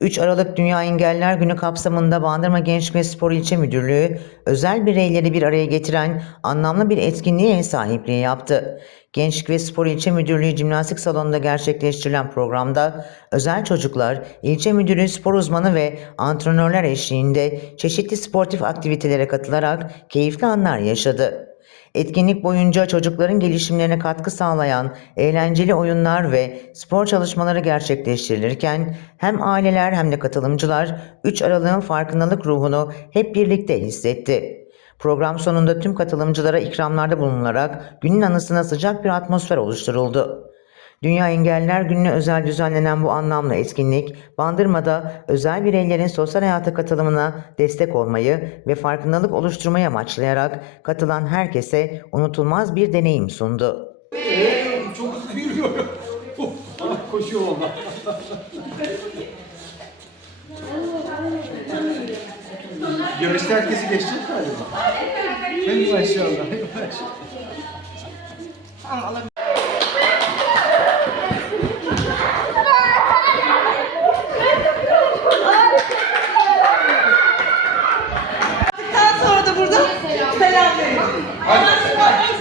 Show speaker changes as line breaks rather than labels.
3 Aralık Dünya Engelliler Günü kapsamında Bandırma Gençlik ve Spor İlçe Müdürlüğü özel bireyleri bir araya getiren anlamlı bir etkinliğe sahipliği yaptı. Gençlik ve Spor İlçe Müdürlüğü Jimnastik Salonu'nda gerçekleştirilen programda özel çocuklar, ilçe müdürü, spor uzmanı ve antrenörler eşliğinde çeşitli sportif aktivitelere katılarak keyifli anlar yaşadı. Etkinlik boyunca çocukların gelişimlerine katkı sağlayan eğlenceli oyunlar ve spor çalışmaları gerçekleştirilirken hem aileler hem de katılımcılar 3 Aralık'ın farkındalık ruhunu hep birlikte hissetti. Program sonunda tüm katılımcılara ikramlarda bulunularak günün anısına sıcak bir atmosfer oluşturuldu. Dünya Engelliler Günü'ne özel düzenlenen bu anlamlı etkinlik, Bandırma'da özel bireylerin sosyal hayata katılımına destek olmayı ve farkındalık oluşturmayı amaçlayarak katılan herkese unutulmaz bir deneyim sundu.
Çok hızlı yürüyor. Koşuyor valla. Yarışta herkesi geçecek galiba. Hem maşallah. hem maşallah.
Hadi. Hadi